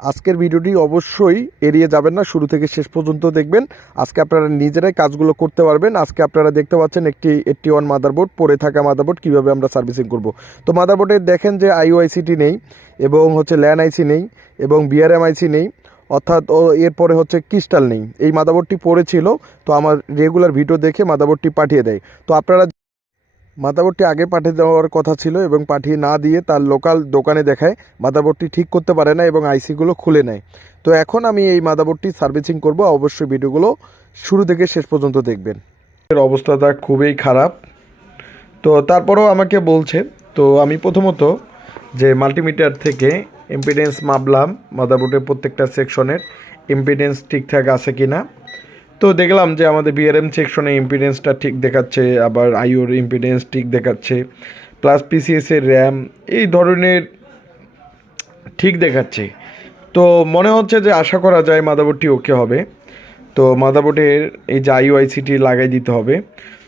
আজকের ভিডিওটি অবশ্যই এড়িয়ে যাবেন না, শুরু থেকে শেষ পর্যন্ত দেখবেন। আজকে আপনারা নিজেরাই কাজগুলো করতে পারবেন। আজকে আপনারা দেখতে পাচ্ছেন একটি 81 মাদারবোর্ড, পড়ে থাকা মাদারবোর্ড কীভাবে আমরা সার্ভিসিং করব। তো মাদারবোর্ডে দেখেন যে আইওআইসিটি নেই এবং ল্যান আইসি নেই এবং বিআরএম আইসি নেই, অর্থাৎ এরপরে ক্রিস্টাল নেই। এই মাদারবোর্ডটি পড়েছিল, তো আমার রেগুলার ভিডিও দেখে মাদারবোর্ডটি পাঠিয়ে দেয়। তো আপনারা মাদারবোর্ডটি আগে পাঠিয়ে দেওয়ার কথা ছিল এবং পাঠিয়ে না দিয়ে তার লোকাল দোকানে দেখায় মাদারবোর্ডটি ঠিক করতে পারে না এবং আইসিগুলো খুলে নেয়। তো এখন আমি এই মাদারবোর্ডটি সার্ভিসিং করব, অবশ্যই ভিডিওগুলো শুরু থেকে শেষ পর্যন্ত দেখবেন। এর অবস্থাটা খুবই খারাপ, তো তারপরেও আমাকে বলছে। তো আমি প্রথমত যে মাল্টিমিটার থেকে ইম্পিডেন্স মাপলাম, মাদারবোর্ডের প্রত্যেকটা সেকশনের ইম্পিডেন্স ঠিকঠাক আছে কি না। তো দেখলাম যে আমাদের বিআরএম সেকশনে ইম্পিডেন্সটা ঠিক দেখাচ্ছে, আবার আইওর ইম্পিডেন্স ঠিক দেখাচ্ছে, প্লাস পিসিএসের র্যাম এই ধরনের ঠিক দেখাচ্ছে। তো মনে হচ্ছে যে আশা করা যায় মাদারবোর্ডটি ওকে হবে। তো মাদারবোর্ডের এই যে আইওআইসিটি লাগাই দিতে হবে।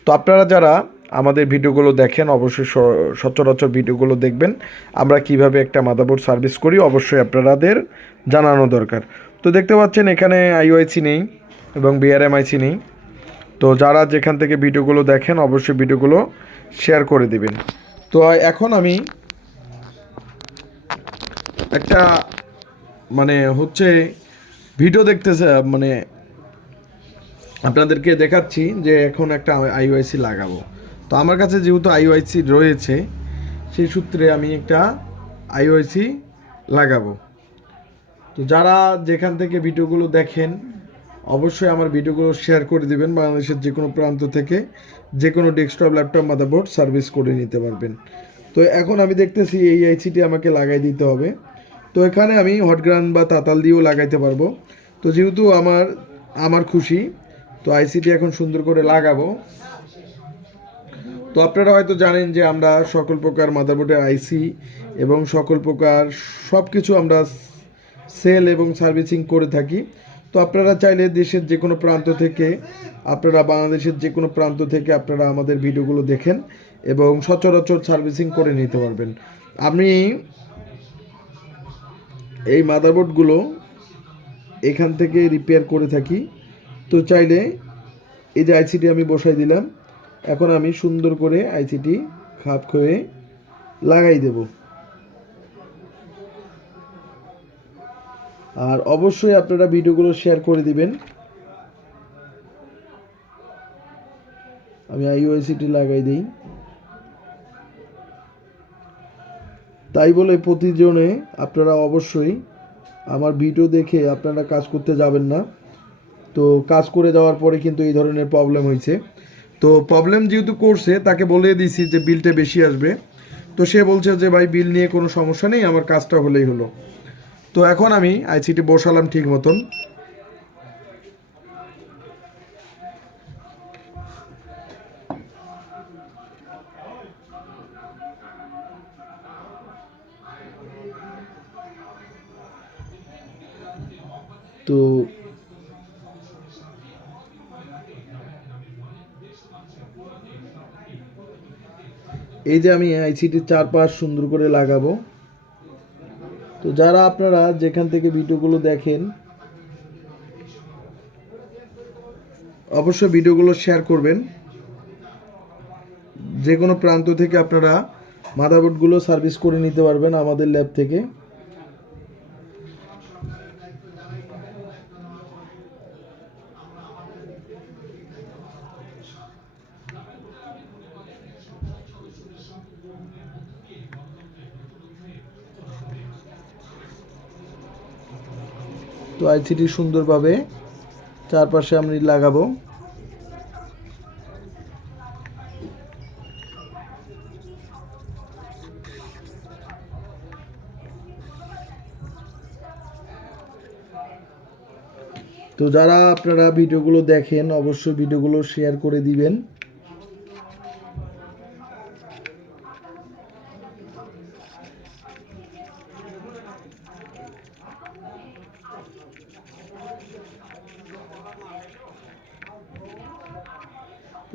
তো আপনারা যারা আমাদের ভিডিওগুলো দেখেন অবশ্যই সচরাচর ভিডিওগুলো দেখবেন, আমরা কিভাবে একটা মাদারবোর্ড সার্ভিস করি অবশ্যই আপনাদের জানানো দরকার। তো দেখতে পাচ্ছেন এখানে আইওআইসি নেই এবং বিআরএমআইসি নেই। তো যারা যেখান থেকে ভিডিওগুলো দেখেন অবশ্যই ভিডিওগুলো শেয়ার করে দিবেন। তো এখন আমি একটা ভিডিও দেখতেছে, আপনাদেরকে দেখাচ্ছি যে এখন একটা আইওআইসি লাগাবো। তো আমার কাছে যেহেতু আইওআইসি রয়েছে, সেই সূত্রে আমি একটা আইওআইসি লাগাবো। তো যারা যেখান থেকে ভিডিওগুলো দেখেন অবশ্যই আমার ভিডিওগুলো শেয়ার করে দিবেন। বাংলাদেশের যে কোনো প্রান্ত থেকে যে কোনো ডেস্কটপ ল্যাপটপ মাদারবোর্ড সার্ভিস করে নিতে পারবেন। তো এখন আমি দেখতেছি এই আইসিটি আমাকে লাগাই দিতে হবে। তো এখানে আমি হটগ্রান বা তাতাল দিয়েও লাগাইতে পারবো। তো যেহেতু আমার খুশি, তো আইসিটি এখন সুন্দর করে লাগাবো। তো আপনারা হয়তো জানেন যে আমরা সকল প্রকার মাদারবোর্ডের আইসি এবং সকল প্রকার সব কিছু আমরা সেল এবং সার্ভিসিং করে থাকি। তো আপনারা চাইলে দেশের যে কোনো প্রান্ত থেকে, আপনারা বাংলাদেশের যে কোনো প্রান্ত থেকে আপনারা আমাদের ভিডিওগুলো দেখেন এবং সচরাচর সার্ভিসিং করে নিতে পারবেন। আমি এই মাদারবোর্ডগুলো এখান থেকে রিপেয়ার করে থাকি। তো চাইলে এই যে আইসিটি আমি বসাই দিলাম, এখন আমি সুন্দর করে আইসিটি খাপ খয়ে লাগাই দেব। আর অবশ্যই আপনারা ভিডিওগুলো শেয়ার করে দিবেন। আমি আইওআইসিটি লাগাই দিই। তাই বলে প্রতিজনে আপনারা অবশ্যই আমার ভিডিও দেখে আপনারা কাজ করতে যাবেন না। তো কাজ করে যাওয়ার পরে কিন্তু এই ধরনের প্রবলেম হয়েছে। তো প্রবলেম যেহেতু করছে তাকে বলে দিয়েছি যে বিলটা বেশি আসবে। তো সে বলছে যে ভাই বিল নিয়ে কোনো সমস্যা নেই, আমার কাজটা হলেই হলো। তো এখন আমি আইসিটি বসালাম ঠিক মতন। তো এই যে আমি আইসিটির চারপাশ সুন্দর করে লাগাবো। তো যারা আপনারা যেখান থেকে ভিডিওগুলো দেখেন অবশ্যই ভিডিওগুলো শেয়ার করবেন। যে কোনো প্রান্ত থেকে আপনারা মাদারবোর্ডগুলো সার্ভিস করে নিতে পারবেন আমাদের ল্যাব থেকে। তো আইসিটি সুন্দরভাবে চারপাশে আমি লাগাবো। তো যারা আপনারা ভিডিওগুলো দেখেন অবশ্যই ভিডিওগুলো শেয়ার করে দিবেন।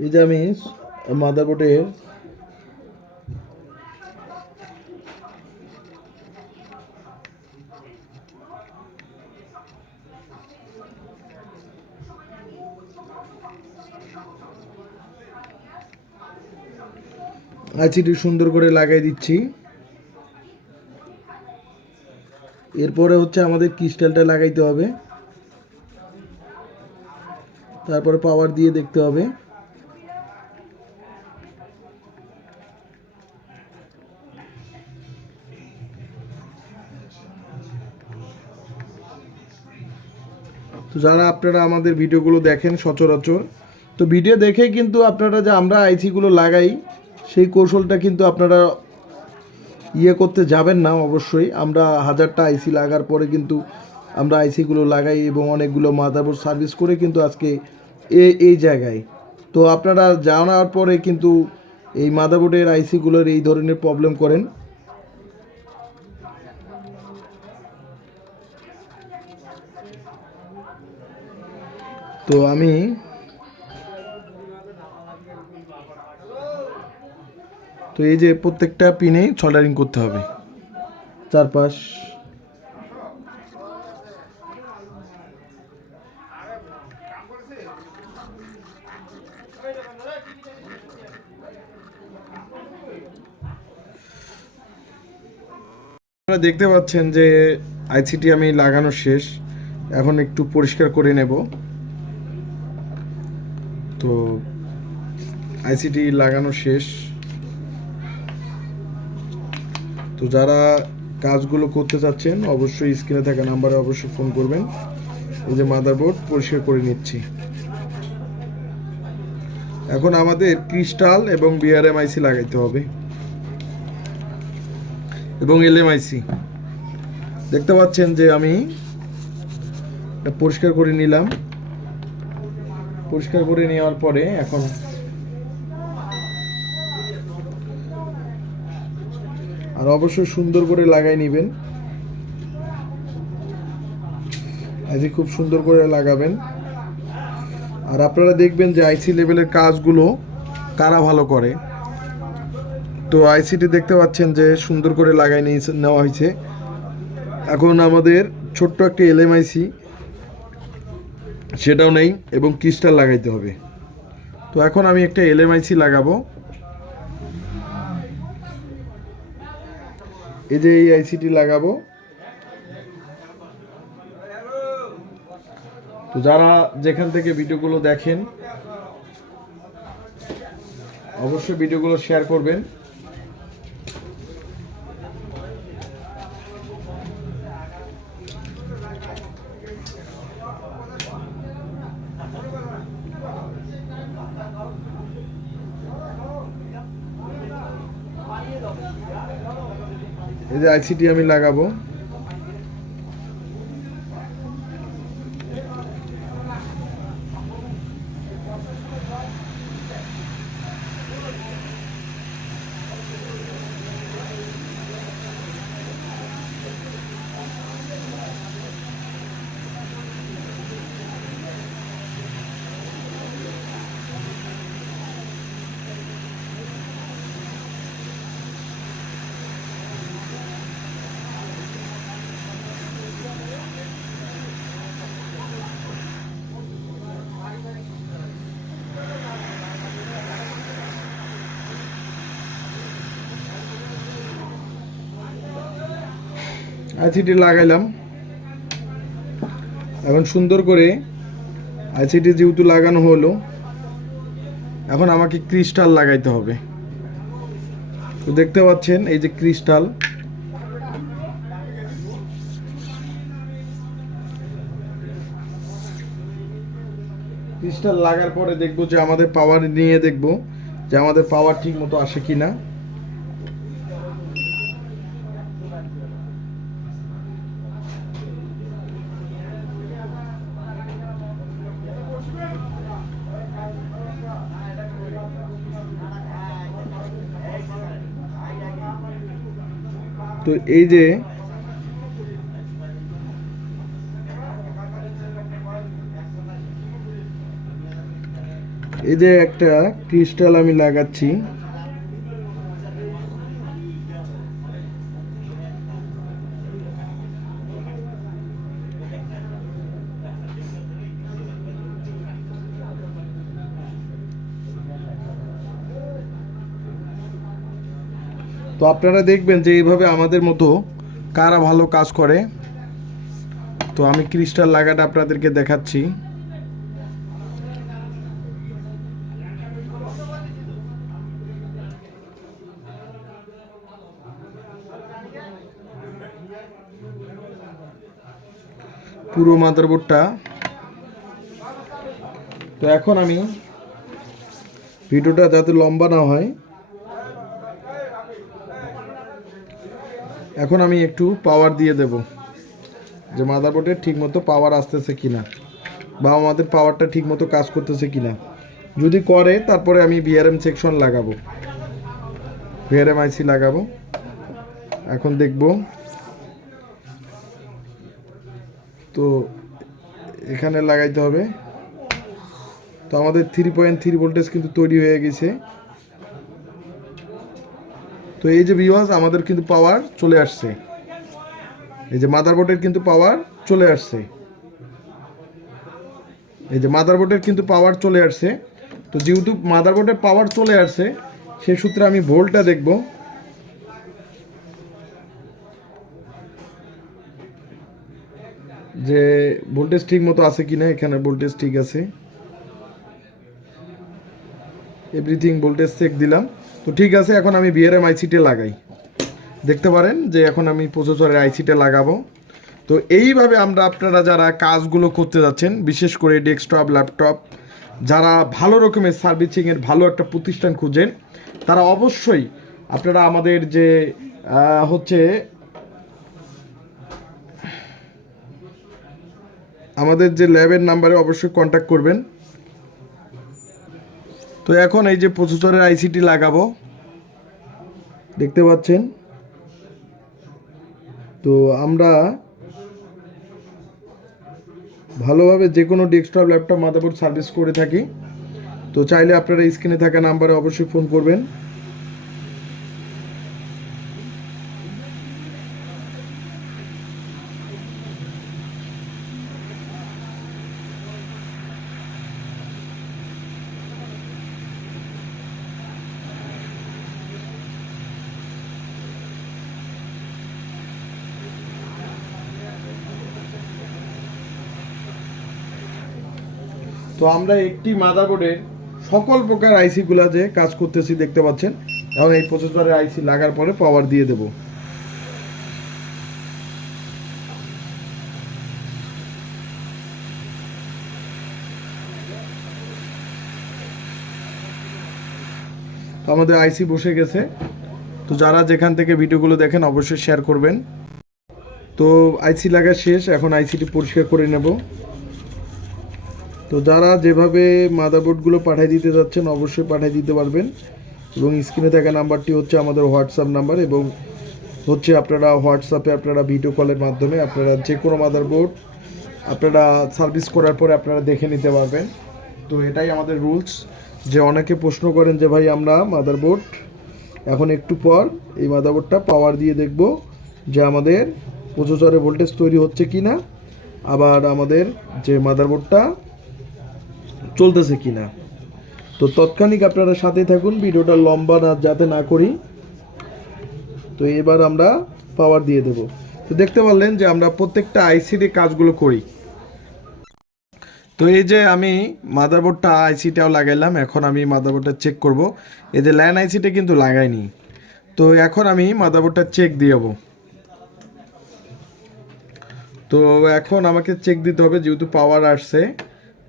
এই যে আমি মাদারবোর্ডের আইসিটি সুন্দর করে লাগাই দিচ্ছি। এরপরে হচ্ছে আমাদের ক্রিস্টালটা লাগাইতে হবে, তারপরে পাওয়ার দিয়ে দেখতে হবে। তো যারা আপনারা আমাদের ভিডিওগুলো দেখেন সচরাচর, তো ভিডিও দেখেই কিন্তু আপনারা যে আমরা আইসিগুলো লাগাই সেই কৌশলটা কিন্তু আপনারা করতে যাবেন না। অবশ্যই আমরা হাজারটা আইসি লাগার পরে কিন্তু আমরা আইসিগুলো লাগাই এবং অনেকগুলো মাদারবোর্ড সার্ভিস করে কিন্তু আজকে এই জায়গায়। তো আপনারা জানার পরে কিন্তু এই মাদারবোর্ডের আইসিগুলোর এই ধরনের প্রবলেম করেন। তো আমি এই যে প্রত্যেকটা পিনেই সোল্ডারিং করতে হবে চারপাশ। আপনারা দেখতে পাচ্ছেন যে আইসিটি আমি লাগানো শেষ, এখন একটু পরিষ্কার করে নেব। তো আইসিটি লাগানো শেষ। তো যারা কাজগুলো করতে চাচ্ছেন অবশ্যই স্ক্রিনে থাকা নাম্বারে অবশ্যই ফোন করবেন। এই যে মাদারবোর্ড পরিষ্কার করে নিচ্ছি। এখন আমাদের ক্রিস্টাল এবং বিআরএম আইসি লাগাইতে হবে এবং এলএমআইসি। দেখতে পাচ্ছেন যে আমি এটা পরিষ্কার করে নিলাম। পরিষ্কার করে নেওয়ার পরে এখন আর অবশ্যই সুন্দর করে লাগাই নেবেন। আইসি খুব সুন্দর করে লাগাবেন। আর আপনারা দেখবেন যে আইসি লেভেলের কাজগুলো কারা ভালো করে। তো আইসিটি দেখতে পাচ্ছেন যে সুন্দর করে লাগাই নেওয়া হয়েছে। এখন আমাদের ছোট্ট একটা এলএমআইসি সেটাও নেই এবং ক্রিস্টাল লাগাইতে হবে। তো এখন আমি একটা এলএমআইসি লাগাবো। এই যে এই আইসিটি লাগাবো। তো যারা যেখান থেকে ভিডিওগুলো দেখেন অবশ্যই ভিডিওগুলো শেয়ার করবেন। এই যে আইসিটি আমি লাগাবো। আইসিটি লাগাইলাম। এখন সুন্দর করে আইসিটি যেহেতু লাগানো হলো, এখন আমাকে ক্রিস্টাল লাগাইতে হবে। তো দেখতে পাচ্ছেন এই যে ক্রিস্টাল। ক্রিস্টাল লাগার পরে দেখবো যে আমাদের পাওয়ার নিয়ে দেখবো যে আমাদের পাওয়ার ঠিক মতো আসে কিনা। তো এই যে একটা ক্রিস্টাল আমি লাগাচ্ছি। তো আপনারা দেখবেন যে এইভাবে আমাদের মতো কারা ভালো কাজ করে। তো আমি ক্রিস্টাল লাগাটা আপনাদেরকে দেখাচ্ছি। পুরো মাদারবোর্ডটা। তো এখন আমি ভিডিওটা যাতে লম্বা না হয়, এখন আমি একটু পাওয়ার দিয়ে দেব, যে মাদারবোর্ডের ঠিকমতো পাওয়ার আসতেছে কিনা বা আমাদের পাওয়ারটা ঠিকমতো কাজ করতেছে কিনা। যদি করে তারপরে আমি ভিআরএম সেকশন লাগাবো, ভিআরএম আইসি লাগাবো। এখন দেখব। তো এখানে লাগাইতে হবে। তো আমাদের 3.3 ভোল্টেজ কিন্তু তৈরি হয়ে গেছে। তো এই যে ভিউয়ার্স, আমাদের কিন্তু পাওয়ার চলে আসছে। এই যে মাদারবোর্ডের কিন্তু পাওয়ার চলে আসছে। এই যে মাদারবোর্ডের কিন্তু পাওয়ার চলে আসছে। তো যেহেতু মাদারবোর্ডের পাওয়ার চলে আসছে, সেই সূত্রে আমি ভোল্টটা দেখব যে ভোল্টেজ ঠিক মতো আছে কিনা। এখানে ভোল্টেজ ঠিক আছে, এভরিথিং ভোল্টেজ চেক দিলাম। তো ঠিক আছে, এখন আমি ভিআরএম আইসিটা লাগাই। দেখতে পারেন যে এখন আমি প্রসেসরের আইসিটা লাগাবো। তো এইভাবে আপনারা যারা কাজগুলো করতে যাচ্ছেন, বিশেষ করে ডেস্কটপ ল্যাপটপ, যারা ভালো রকমের সার্ভিসিংয়ের ভালো একটা প্রতিষ্ঠান খুঁজেন, তারা অবশ্যই আপনারা আমাদের যে হচ্ছে আমাদের যে ল্যাবের নাম্বারে অবশ্যই কন্ট্যাক্ট করবেন। তো এখন এই যে প্রসেসরের আইসিটি লাগাবো, দেখতে পাচ্ছেন। তো আমরা ভালোভাবে যে কোনো ডেস্কটপ ল্যাপটপ মাদারবোর্ড সার্ভিস করে থাকি। তো চাইলে আপনারা স্ক্রিনে থাকা নাম্বারে অবশ্যই ফোন করবেন। তো আমরা একটি মাদারবোর্ডের সকল প্রকার আইসিগুলো যে কাজ করতেছি দেখতে পাচ্ছেন। এখন এই প্রসেসরের আইসি লাগার পরে পাওয়ার দিয়ে দেব। তো আমাদের আইসি বসে গেছে। তো যারা যেখান থেকে ভিডিওগুলো দেখেন অবশ্যই শেয়ার করবেন। তো আইসি লাগা শেষ, এখন আইসিটি পরিষ্কার করে নেব। তো যারা যেভাবে মাদারবোর্ডগুলো পাঠিয়ে দিতে যাচ্ছেন অবশ্যই পাঠিয়ে দিতে পারবেন। এবং স্ক্রিনে থাকা নাম্বারটি হচ্ছে আমাদের হোয়াটসঅ্যাপ নাম্বার, এবং হচ্ছে আপনারা হোয়াটসঅ্যাপে আপনারা ভিডিও কলের মাধ্যমে আপনারা যে কোনো মাদারবোর্ড আপনারা সার্ভিস করার পরে আপনারা দেখে নিতে পারবেন। তো এটাই আমাদের রুলস। যে অনেকে প্রশ্ন করেন যে ভাই আমরা মাদারবোর্ড এখন একটু পর এই মাদারবোর্ডটা পাওয়ার দিয়ে দেখব যে আমাদের প্রসেসরে ভোল্টেজ তৈরি হচ্ছে কি না, আবার আমাদের যে মাদারবোর্ডটা চলতেছে কি না। তো তৎক্ষণিক আপনারা সাথে থাকুন, ভিডিওটা লম্বা না যাতে না করি। তো এবার আমরা পাওয়ার দিয়ে দেব। তো দেখতে পারলেন যে আমরা প্রত্যেকটা আইসিডি কাজগুলো করি। তো এই যে আমি মাদারবোর্ডটা আইসিটাও লাগাইলাম, এখন আমি মাদারবোর্ডটা চেক করব। এই যে ল্যান আইসিটা কিন্তু লাগাইনি। তো এখন আমি মাদারবোর্ডটা চেক দিয়ে যাবো। তো এখন আমাকে চেক দিতে হবে, যেহেতু পাওয়ার আসছে।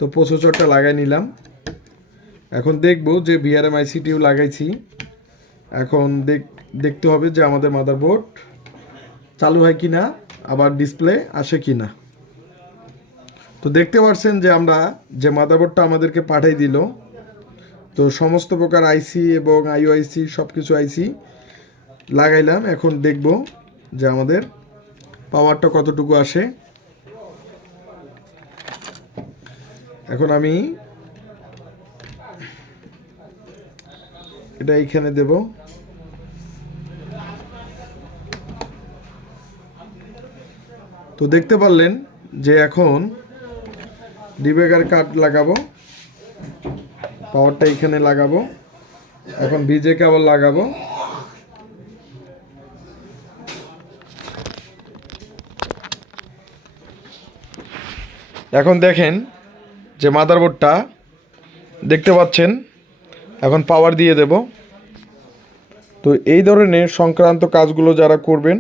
তো প্রসেসরটা লাগাই নিলাম। এখন দেখব যে ভিআরএম আইসিটিও লাগাইছি। এখন দেখতে হবে যে আমাদের মাদারবোর্ড চালু হয় কি না, আবার ডিসপ্লে আসে কি না। তো দেখতে পাচ্ছেন যে আমরা যে মাদারবোর্ডটা আমাদেরকে পাঠিয়ে দিল, তো সমস্ত প্রকার আইসি এবং আইওআইসি সব কিছু আইসি লাগাইলাম। এখন দেখব যে আমাদের পাওয়ারটা কতটুকু আসে। এখন আমি এটা এইখানে দেব। তো দেখতে পারলেন যে এখন ডিবেগার কাট লাগাবো, পাওয়ারটা এখানে লাগাবো। এখন বিজে কেবল লাগাবো। এখন দেখেন যে মাদারবোর্ডটা দেখতে পাচ্ছেন, এখন পাওয়ার দিয়ে দেব। তো এই ধরনের সংক্রান্ত কাজগুলো যারা করবেন,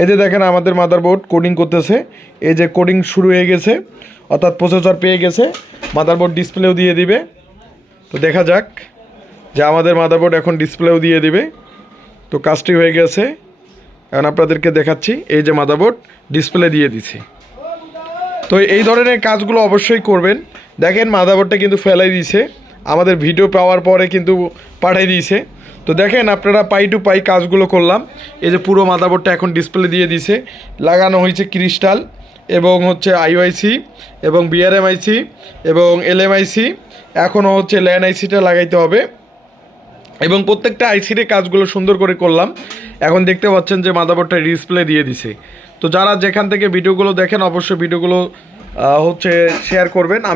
এই যে দেখেন আমাদের মাদারবোর্ড কোডিং করতেছে, এই যে কোডিং শুরু হয়ে গেছে, অর্থাৎ প্রসেসর পেয়ে গেছে, মাদারবোর্ড ডিসপ্লেও দিয়ে দিবে। তো দেখা যাক যে আমাদের মাদারবোর্ড এখন ডিসপ্লেও দিয়ে দিবে। তো কাজটি হয়ে গেছে, এখন আপনাদেরকে দেখাচ্ছি, এই যে মাদারবোর্ড ডিসপ্লে দিয়ে দিছি। তো এই ধরনের কাজগুলো অবশ্যই করবেন। দেখেন মাদারবোর্ডটা কিন্তু ফেলাই দিয়েছে, আমাদের ভিডিও পাওয়ার পরে কিন্তু পাঠিয়ে দিয়েছে। তো দেখেন আপনারা পাই টু পাই কাজগুলো করলাম। এই যে পুরো মাদারবোর্ডটা এখন ডিসপ্লে দিয়ে দিছে, লাগানো হয়েছে ক্রিস্টাল এবং হচ্ছে আইওআইসি এবং বিআরএমআইসি এবং এলএমআইসি, এখনও হচ্ছে ল্যান আইসিটা লাগাইতে হবে এবং প্রত্যেকটা আইসিতে কাজগুলো সুন্দর করে করলাম। এখন দেখতে পাচ্ছেন যে মাদারবোর্ডটা ডিসপ্লে দিয়ে দিছে। তো যারা যেখান থেকে ভিডিওগুলো দেখেন অবশ্যই ভিডিওগুলো হচ্ছে শেয়ার করবেন।